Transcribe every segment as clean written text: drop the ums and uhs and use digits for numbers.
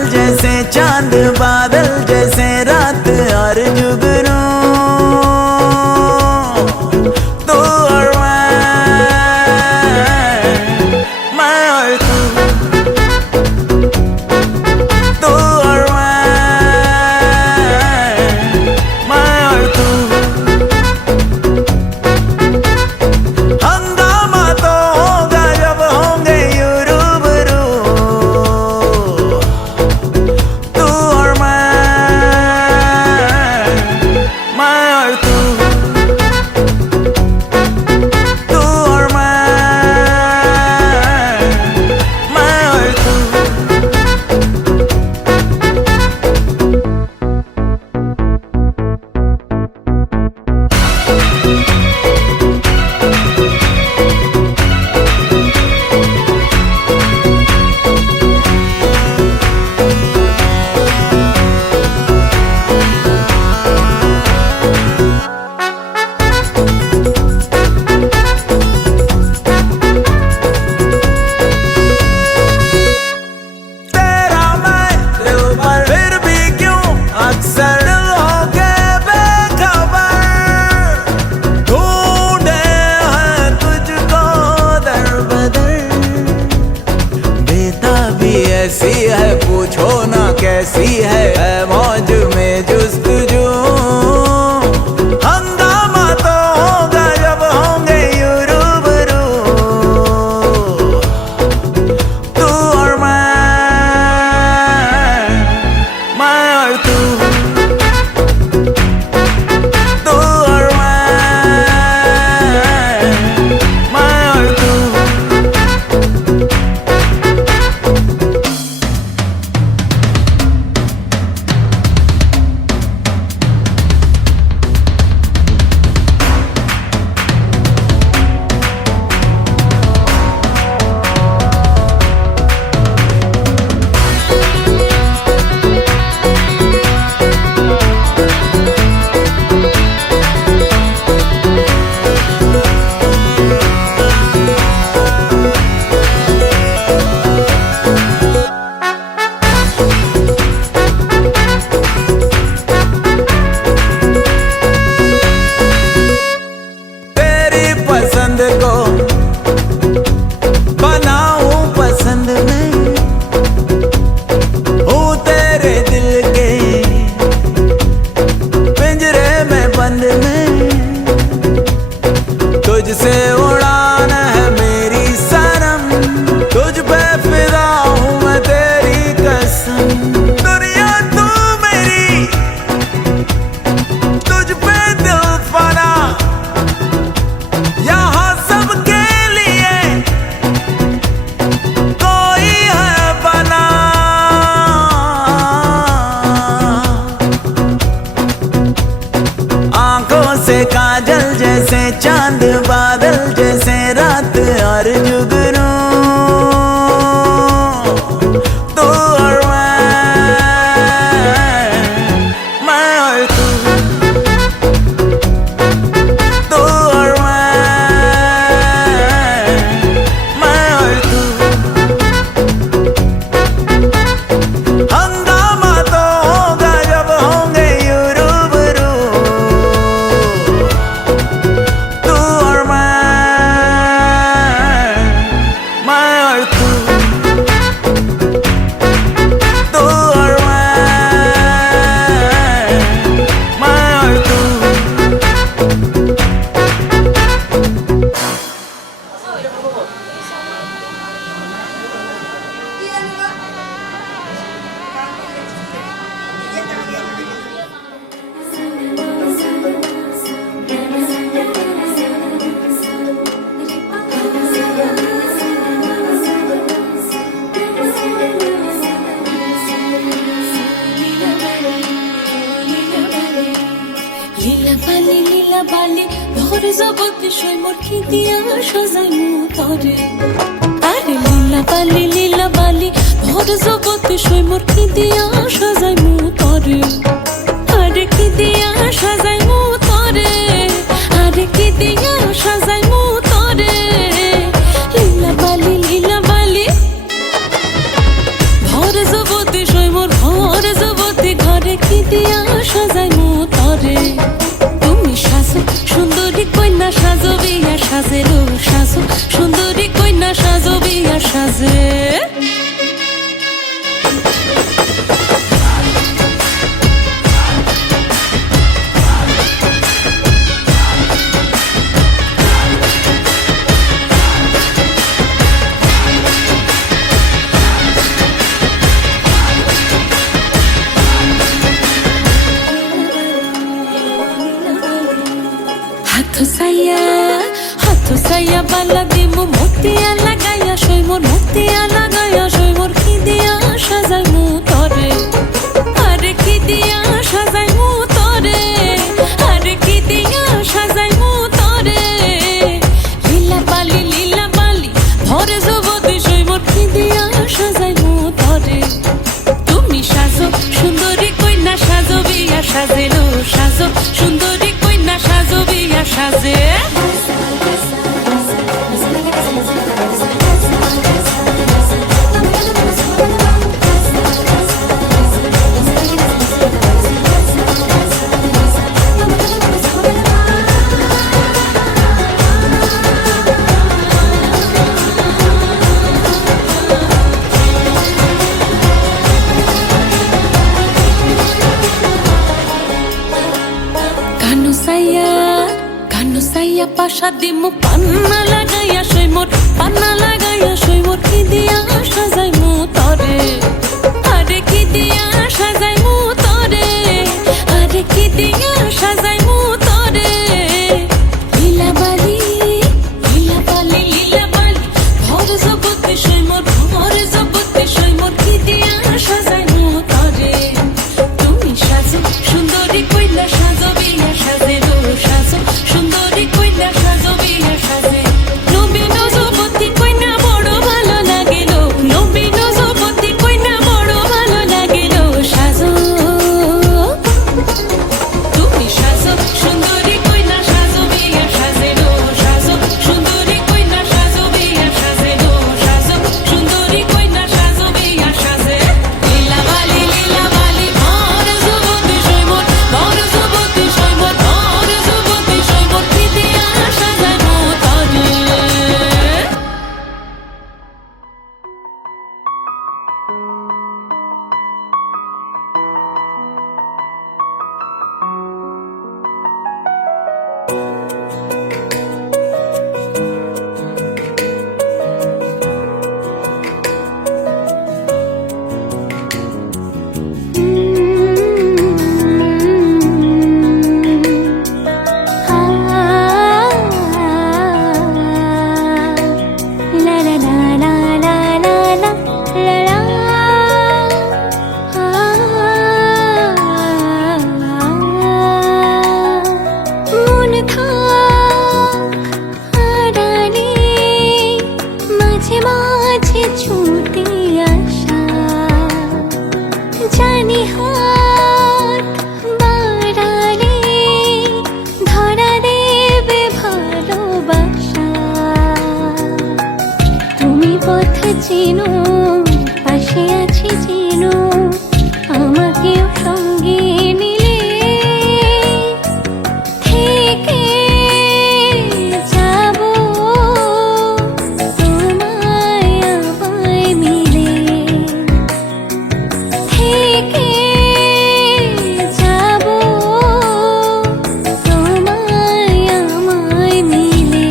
काजल जैसे चांद बादल जैसे रात और जुगनू तू और मैं और तू और मैं और तू हंगामा तो होगा जब होंगे यूं रूबरू तू और मैं और तू और मैं और तू तेरा मैं दिल पर फिर भी क्यों अक्सर हो गए बेखबर ढूंढे हैं तुझको दर बदर बेताबी ऐसी है पूछो ना कैसी है मौज में जुस्तजू हंगामा तो होगा जब होंगे यूं रूबरू तू और मैं और तू और मैं और तू तेरी पसंद को बनाऊं पसंद में हूँ तेरे दिल के पिंजरे में बंद में तुझसे उड़ान है मेरी सनम तुझ पे फिदा हूँ मैं तेरी कसम दुनिया तू मेरी तुझ पे दिल फना यहाँ सबके लिए कोई है बना आंखों से काजल जैसे चांद बादल जैसे रात और जुगनू तू और मैं और तू और मैं और तू हंगामा तो होगा जब होंगे यूं रूबरू तू और मैं और तू और मैं और तू লীলা বালি ভোর জগৎ সই মোর খিদিয়া সাজাইমু তরে আরে লীলা বালি ভোর জগৎ সই মোর খিদিয়া সাজাইমু তরে আরে খিদিয়া সাজাইমু তরে আরে খিদিয়া সাজাইমু তরে লীলা বালি ভোর জগৎ সই দিয়া সাজাইমু তরে। তুমি সাজো সুন্দরী কন্যা সাজো বিয়া সাজে গো সাজো সুন্দরী কন্যা সাজো বিয়া সাজে। হাতো সাইয়া বালা দিমু মতিয়া লাগাইয়া সই মোর মতিয়া লাগাইয়া সই মোর কি দিয়া সাজাইমু তরে। আরে কি দিয়া সাজাইমু তরে, আরে কি দিয়া সাজাইমু তরে। লীলা বালি ভরে যুবতী সই মোর কি দিয়া সাজাইমু তরে। তুমি সাজো সুন্দরী কন্যা সাজো বিয়া সাজেলো সাজো সুন্দরী কন্যা সাজো বিয়া সাজে। কানু সাইয়া পাশা দিমু পান্না লাগাইয়া সই মোর পান্না লাগাইয়া সই মোর কি দিয়া সাজাইমু তরে। আরে কি দিয়া সাজাইমু তরে, আরে কি দিয়া সাজাইমু তরে। লীলা বালি ভরে জগতে সই মোর ভরে জগতে সই মোর কি দিয়া সাজাইমু তরে। তুমি সাজো সুন্দরী কইলা সাজো বিয়া সাজে গো সাজো সুন্দরী কইলা সাজো বিয়া সাজে। নবীন যুবতী কইনা বড় ভালো লাগিল, নবীন যুবতী কইনা বড় ভালো লাগিল সাজো। তুমি সাজো সুন্দরী কইনা সাজো বিয়া সাজে গো সাজো সুন্দরী কইনা সাজো বিয়া সাজে গো সাজো সুন্দরী কইনা সাজো বিয়া সাজে। লীলা বালি ভরে যুবতী সই মোর ভরে যুবতী সই মোর ভরে যুবতী সই মোর কি দিয়া সাজাইমু তরে। চিনো পাশে আছি চিনো আমাকেও সঙ্গে নিলে থেকে যাব তোমায় আমায় মিলে থেকে যাব তোমায় আমায় মিলে।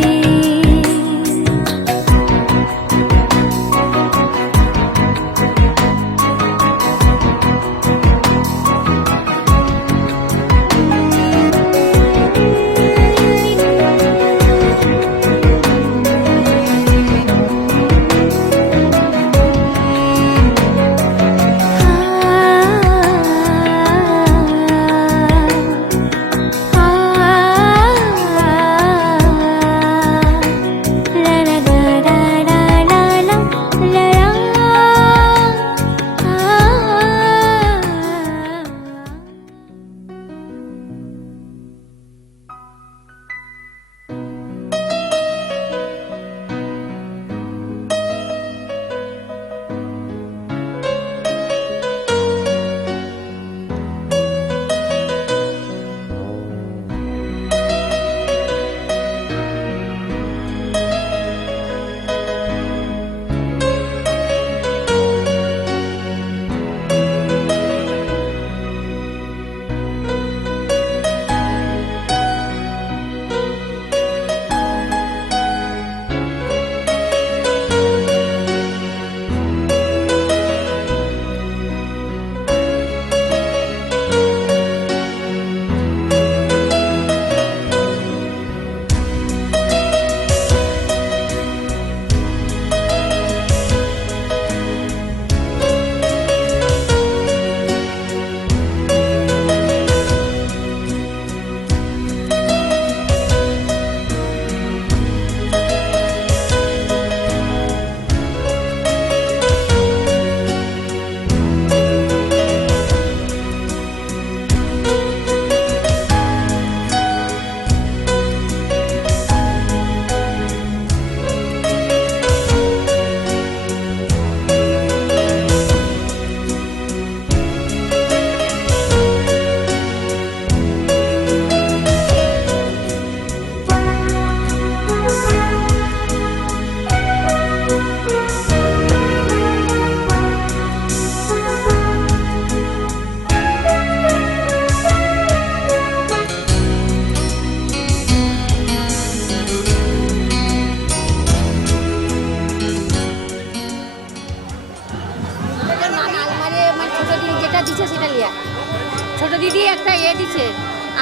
দিদি একটা দিছে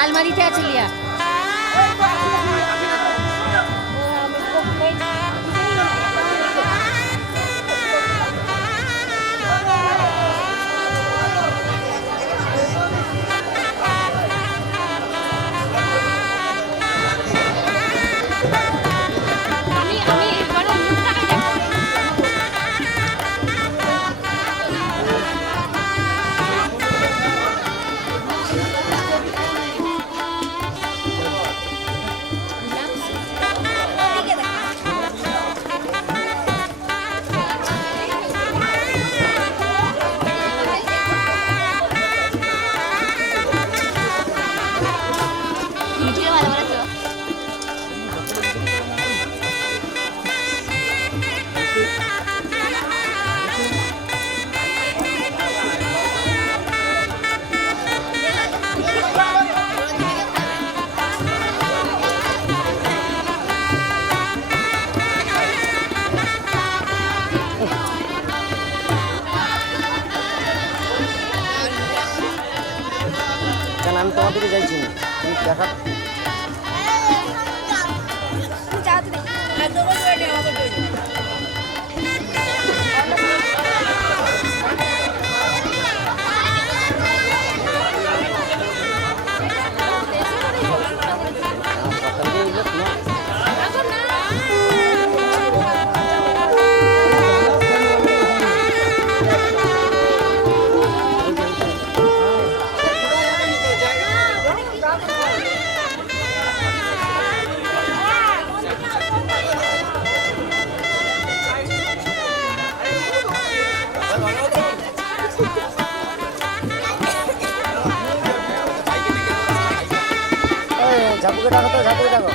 আলমারিতে আছে লিয়া কেন আমি তোমার দিকে যাইছি না তুমি দেখা ঝাপুকে ডাকো তো ঝাপুকে ডাকো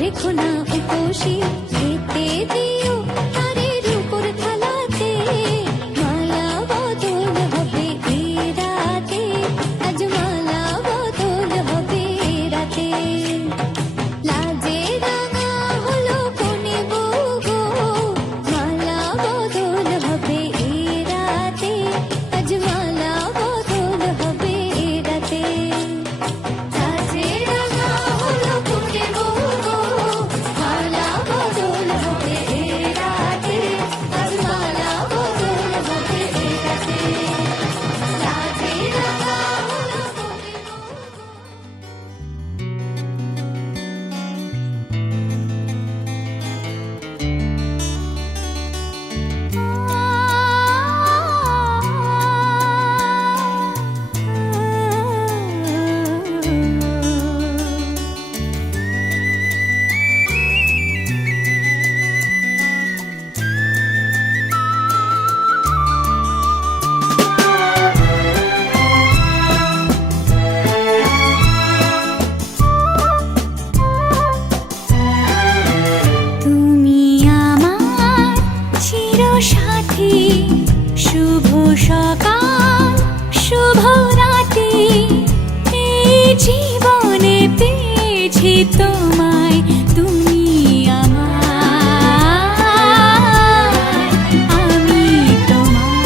রেখো না উপসী খেতে দিও তারের উপর থালাতে মালা বদল হবে এ রাতে আজ মালা বদল হবে এ রাতে লাজে রাঙা হলো কোনে বউ গো মালা বদল হবে এ রাতে আজ মালা বদল হবে এ রাতে লাজে রাঙা হলো কোনে বউ গো মালা বদল হবে এ রাতে আজ মালা বদল হবে এ রাতে লাজে রাঙা হলো কোনে বউ তুমি আমার চিরসাথী শুভ সকাল শুভ রাতি এই জীবনে পেয়েছি তোমায় তুমি আমার আমি তোমার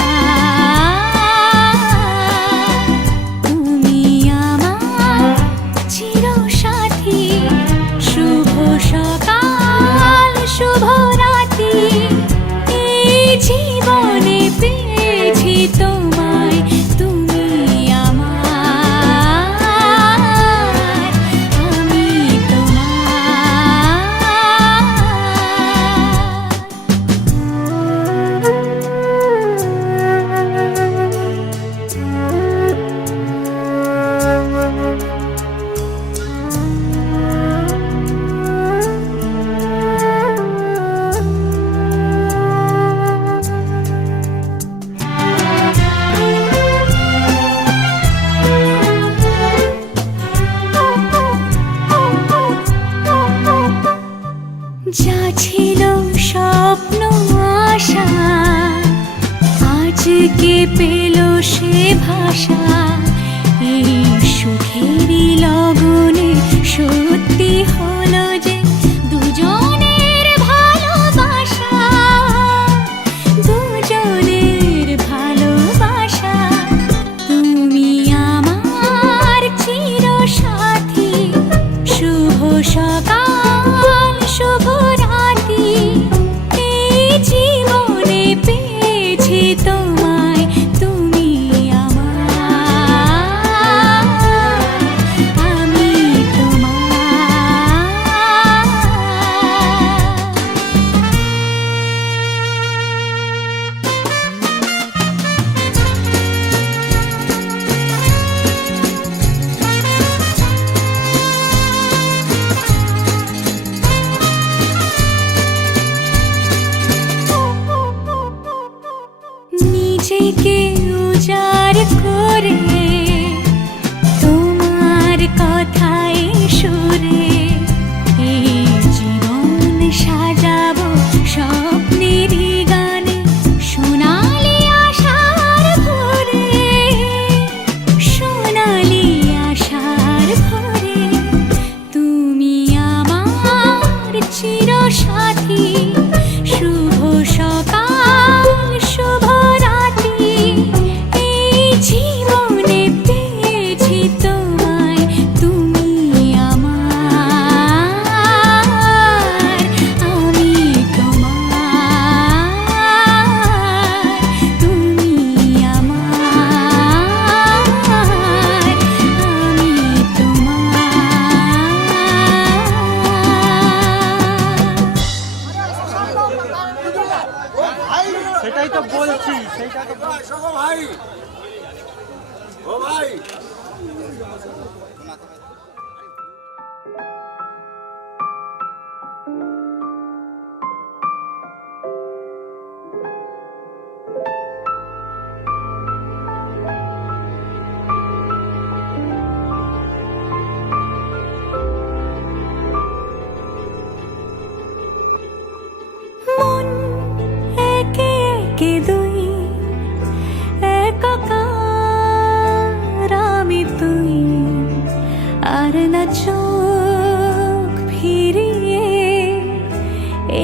তুমি আমার চিরসাথী শুভ সকাল শুভ রাতি এই জীবনে পেয়েছি তোমায় তুমি আমার আমি যা ছিল স্বপ্ন আশা আজকে পেল সে ভাষা এই সুখেরই লগনে সত্যি হলো যে দুজনের ভালোবাসা দুজনের ভালোবাসা তুমি আমার চিরসাথী শুভ সকাল শুভ রাতি এই জীবনে পেয়েছি তোমায় তুমি আমার আমি নিজেকে উজাড় করে তোমার কথায় সুরে এই জীবন সাজাবো স্বপ্নেরই গানে সোনালি আশার ভরে সোনালি আশার ভরে তুমি আমার চিরসাথী শুভ সকাল শুভ রাতি এই জীবনে পেয়েছি তোমায় তুমি আমার আমি তোমার তুমি আমার আমি তোমার সেটাই তো বলছি সেটাই তো ভাই ও ভাই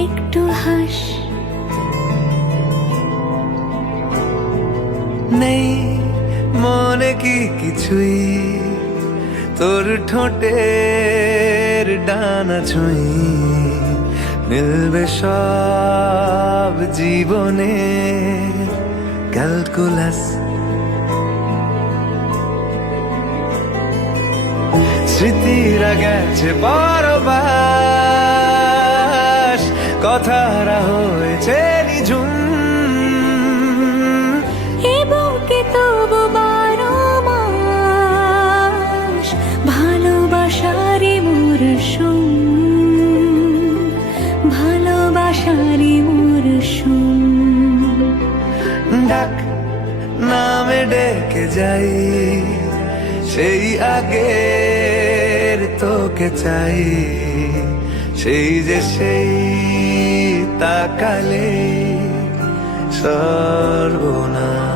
একটু হাস। নেই মনে কি কিছুই, তোর ঠোঁটের ডানা ছুঁই, মিলবে সব জীবনে ক্যালকুলাস। স্মৃতিরা গেছে পরবাস, কথারা হয়েছে নিঝুম। এ বুকে তবু 12 মাস ভালোবাসারই মরশুম, ভালোবাসারই মরশুম। ডাক নামে ডেকে যাই, সেই আগের তোকে চাই, সেই যে সেই তাকালে সর্বনাশ।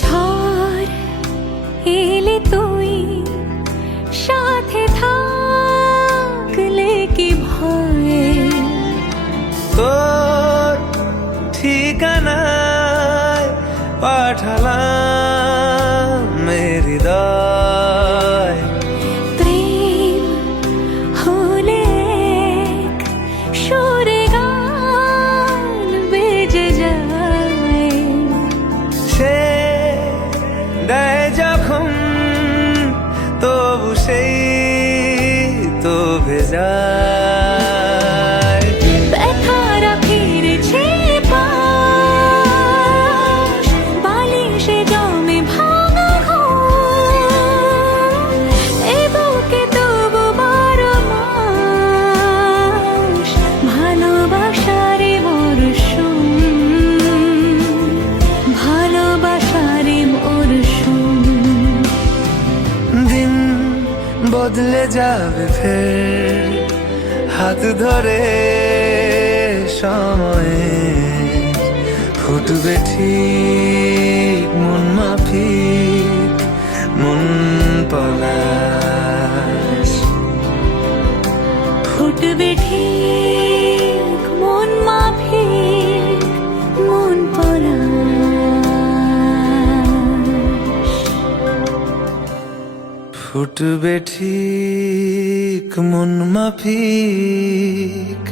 ঝড় এলে তুই সাথে থাকলে কি ভয়, তোর ঠিকানায় পাঠালাম হৃদয়। প্রেম হলে এক সুরে গান বেজে যায়, সে দেয় যখন তবু সেই তো ভেজায়। ব্যথারা ফিরেছে পাশ, বালিশে জমে ভাঙা ঘর। এ বুকে তবু 12 মাস ভালোবাসারই মরশুম, ভালোবাসারই মরশুম। দিন বদলে যাবে ফের, হাত ধরে সময়ে ফুটবে ঠিক মন মাফিক মন পলাশ। ফুটবে ঠিক মন মাফিক মন পলাশ। ফুটবে ঠিক মন মাফিক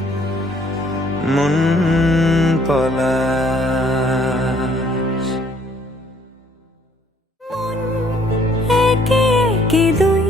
মন পলাশ। একে একে দুই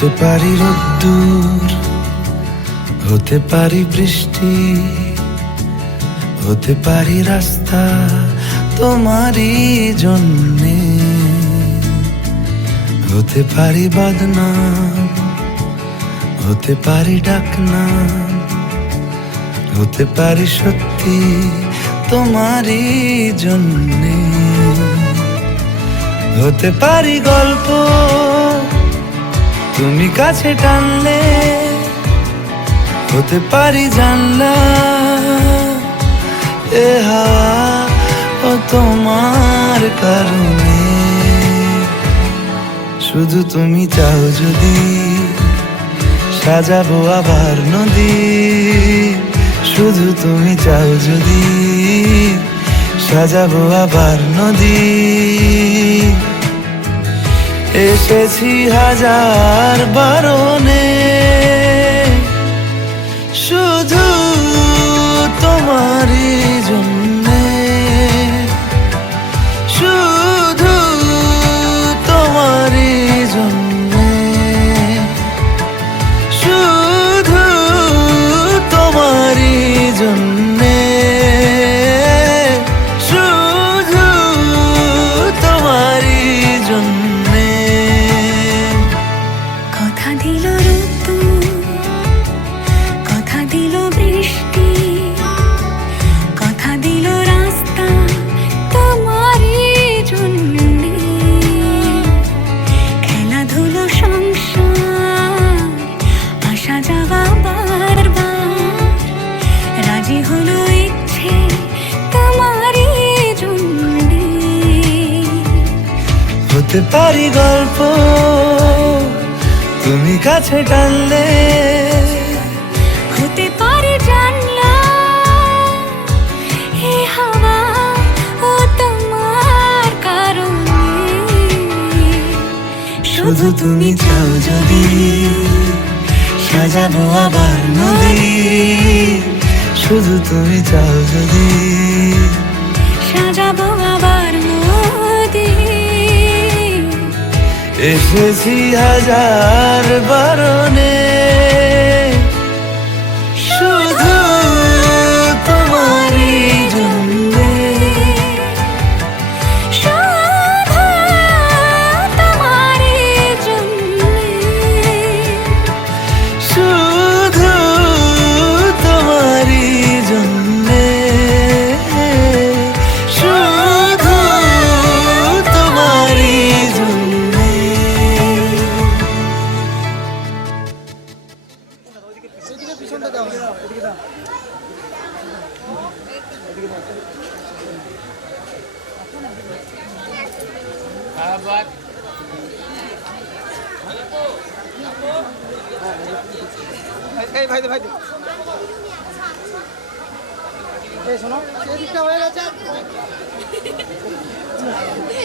হতে পারি রোদ্দুর, হতে পারি বৃষ্টি, হতে পারি রাস্তা তোমারই জন্যে, হতে পারি বদনাম, হতে পারি ডাকনাম, হতে পারি সত্যি তোমারই জন্যে, হতে পারি গল্প তুমি কাছে টানলে, হতে পারি জানলা এ হাওয়া ও তোমার কারণে। শুধু তুমি চাও যদি সাজাবো আবার নদী, শুধু তুমি চাও যদি সাজাবো আবার নদী। এসেছি হাজার বারণে শুধু তোমারই জন্যে, শুধু তোমারই জন্যে, শুধু তোমারই জন্যে, শুধু তোমারই জন্যে। কথা দিল ঋতু, কথা দিল বৃষ্টি, কথা দিল রাস্তা তোমারই জন্যে, খেলাধুলো সংসার আসা যাওয়া বারবার, রাজি হলো ইচ্ছে তোমারই জন্যে। হতে পারি গল্প তুমি কাছে টানলে, হতে পারে জানলা হে হাওয়া ও তোমার কারণে। শুধু তুমি চাও যদি সাজাবো আবার নদী, শুধু তুমি চাও যদি সাজাবো আবার নদী। এসেছি হাজার বারণে শুধু তোমারই জন্যে, শুধু তোমারই জন্যে, শুধু তোমারই জন্যে, শুধু তোমারই জন্যে। এই ভাই দে ভাই দে, এই শোনো এদিকটা হয়ে গেছে।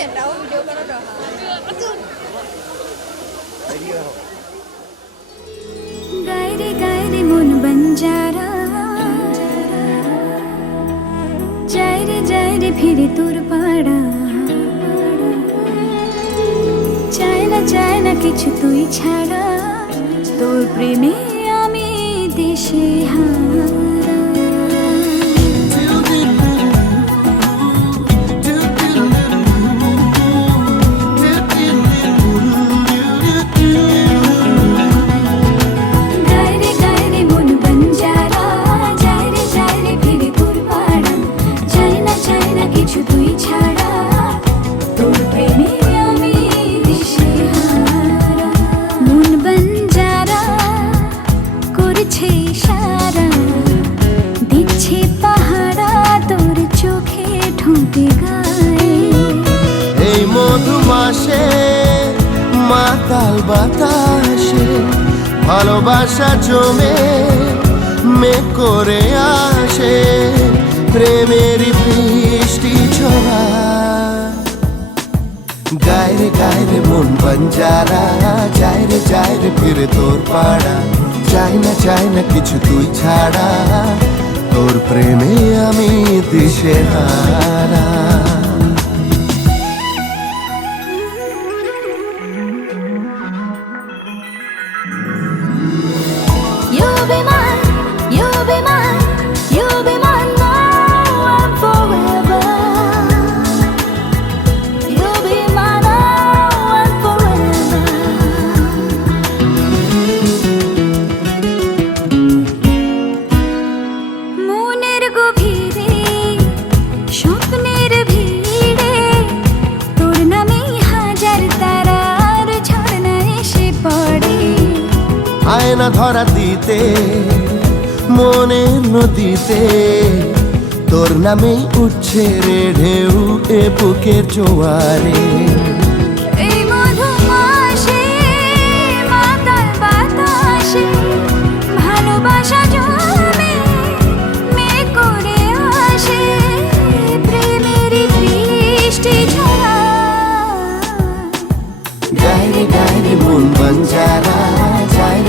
এটাও ভিডিও করো তো। গায়রে গায়রে মন বঞ্জারা, যায়রে যায়রে ফিরে তোর পাড়া, চায় না কিছু তুই ছাড়া, তোর প্রেমে আমি দেশে হারা। গায়রে গায়রে মন বঞ্জারা, যায়রে যায়রে ফিরে তোর পাড়া, চায় না কিছু তুই ছাড়া, তোর প্রেমে আমি দিশে হারা। মন বঞ্জারা করছে ইশারা, দিচ্ছে পাহারা তোর চোখে ঠোঁটে গায়ে। এই মধু মাসে মাতাল বাতাসে ভালোবাসা জমে মেঘ করে আসে, প্রেমের বৃষ্টি ছোড়া। গায়রে গায়রে মন বঞ্জারা, যায়রে যায়রে ফিরে তোর পাড়া, চাই না কিছু তুই ছাড়া, তোর প্রেমে আমি দিশেহারা। পানিতে মনের নদীতে তোর নামেই উঠছে রে ঢেউ এ বুকের জোয়ারে। এই মধুমাসে মাতাল বাতাসে ভালোবাসা জমে মেঘ করে আসে প্রেমের বৃষ্টি ঝরা। যায় রে মন বঞ্জারা, যায়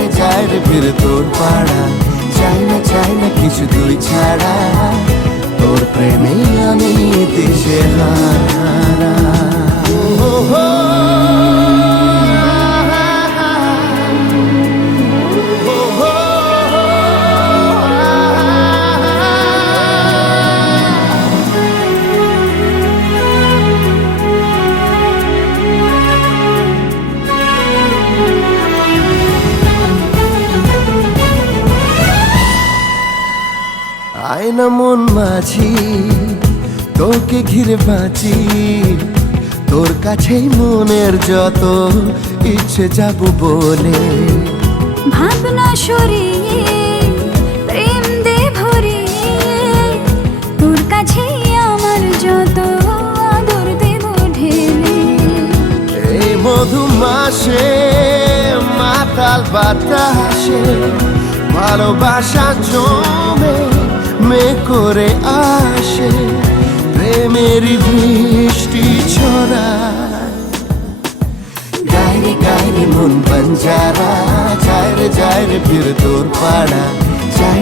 রে ফিরে তোর পাড়া, চাই না কিছু তুই ছাড়া, তোর প্রেমে আমি দিশে হারা। আয়না মন মাঝি তোকে ঘিরে বাঁচি, তোর কাছেই মনের যত ইচ্ছে যাব বলে। ভাবনা সরিয়ে প্রেম দে ভরিয়ে তোর কাছেই আমার যত আদর দেব ঢেলে। এই মধুমাসে মাতাল বাতাসে ভালোবাসা জমে মেঘ করে আসে প্রেমের বৃষ্টি ছড়ায়। গায় রে মন বঞ্জারা, যায় রে ফির তোর পাড়া, চাই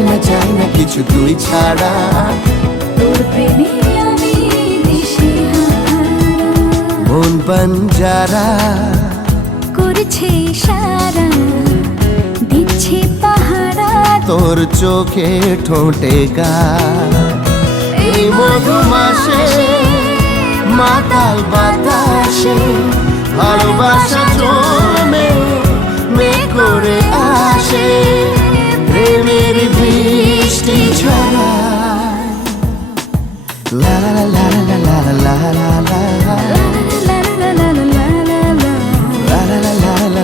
না কিছু তুই ছাড়া, তোর প্রেমে আমি দিশেহারা। মন বঞ্জারা করছে ইশারা দিচ্ছে পাহারা তোর চোখে ঠোঁটে গা। এই মধুমাসে মাতাল বাতাসে ভালোবাসা জমে মেঘ করে আসে প্রেমের বৃষ্টি ছড়ায়। লা লা লা লা লা লা লা লা লা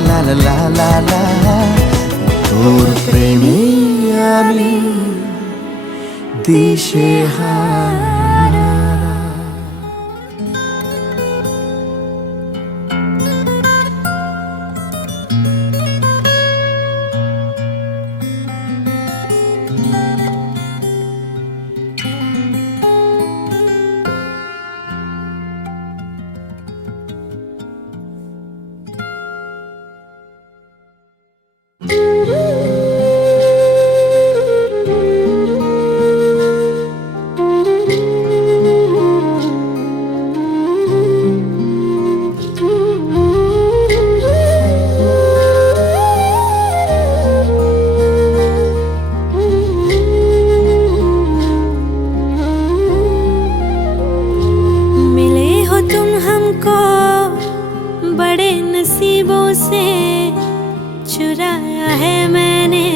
লা লা লা লা। তোর প্রেমে আমি দিশেহারা। बड़े नसीबों से चुराया है मैंने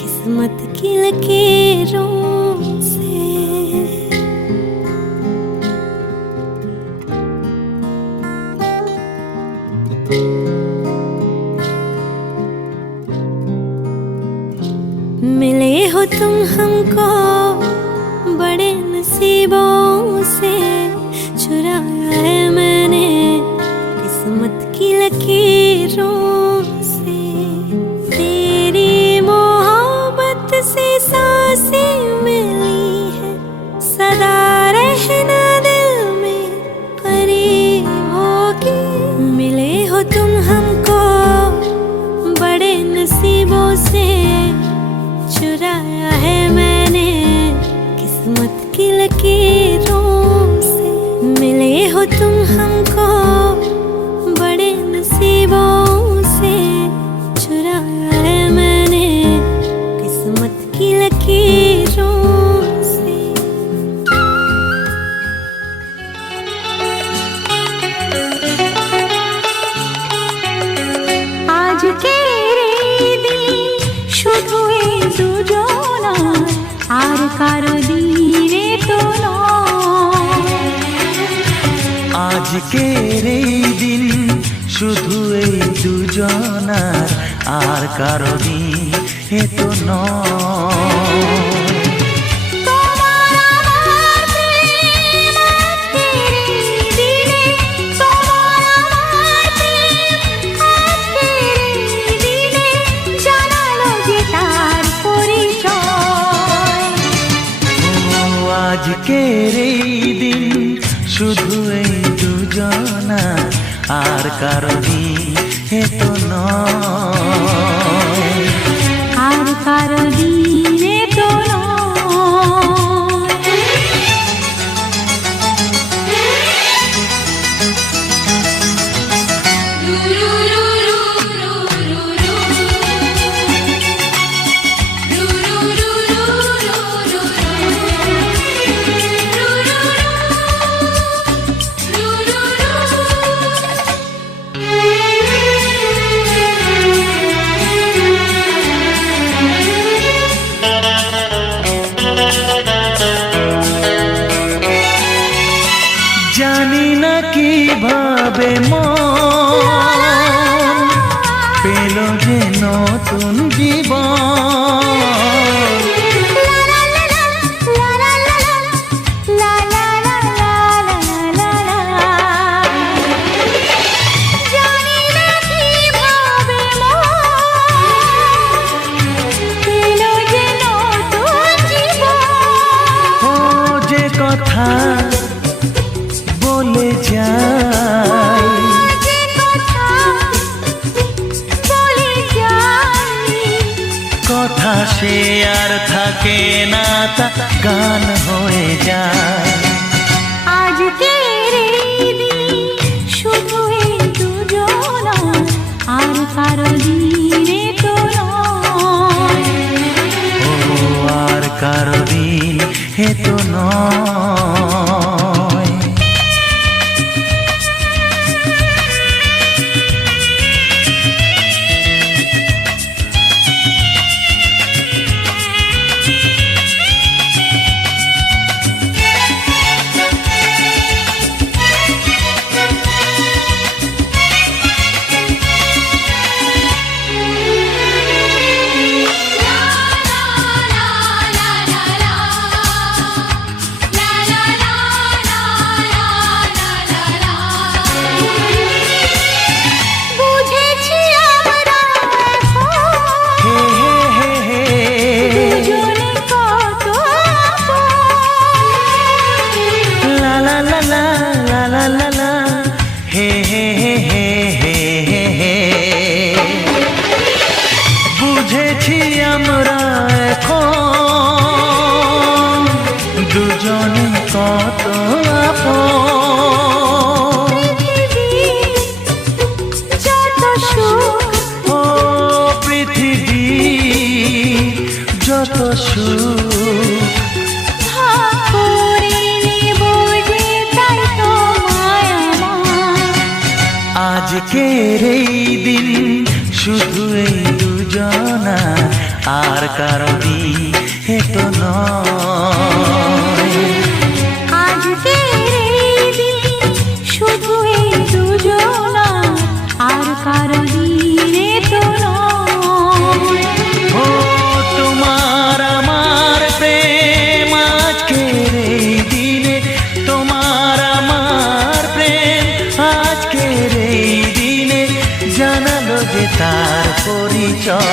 किस्मत की लकीरों से। मिले हो तुम हमको बड़े नसीबों से चुराया है मैंने किस्मत की लकीरों से। तेरी मोहब्बत से सांसें मिली है सदा रहना दिल में करीब होगी। मिले हो तुम हमको बड़े नसीबों से चुराया है मैंने किस्मत की लकीरों से। मिले हो तुम हमको बड़े नसीबों से चुराया है मैंने किस्मत की लकीरों से। आज के শুধু এই দুজনা আর কারো দিনে তো আজকের এই দিন শুধু এই দুজনার আর কারো দিন এ তো নয়। তোমার আমার প্রেম আজকের এই দিনে, তোমার আমার প্রেম আজকের এই দিনে জানালো যে তার পরিচয়। ও আজকের এই দিন শুধু এই দুজনা, আর কারণই এ তো নয়। আর কারো দিনে তো নয়। জানি না কিভাবে মন পেল যে নতুন জীবন। ও যে কথা বলে যায়, কথা সে আর থাকে না, তা গান হয়ে যায়। আজকের এই দিন শুধু এই দুজনা, আর কারো দিনে তো নয়। ও আর কারো দিন এ তো নয়। বুঝেছি আমরা এখন দুজনে কত আপন। লা লা লা লা লা লা লা লা হে হে হে হে হে হে হে। বুঝেছি আমরা এখন দুজনে কত আপন। যত সুখ ও পৃথিবী যত সুখ ভাগ করে নেব যে, তাই তো মায়া আমার। আজকের এই দিন শুধু এই দুজনা, আর কারো দিন এ তো নয়। আজকের এই দিন শুধু এই দুজনা, আর কারো দিনে তো নয়। ও তোমার আমার প্রেম আজকের এই দিনে, তোমার আমার প্রেম আজকের এই দিনে জানালো যে তার পরিচয়।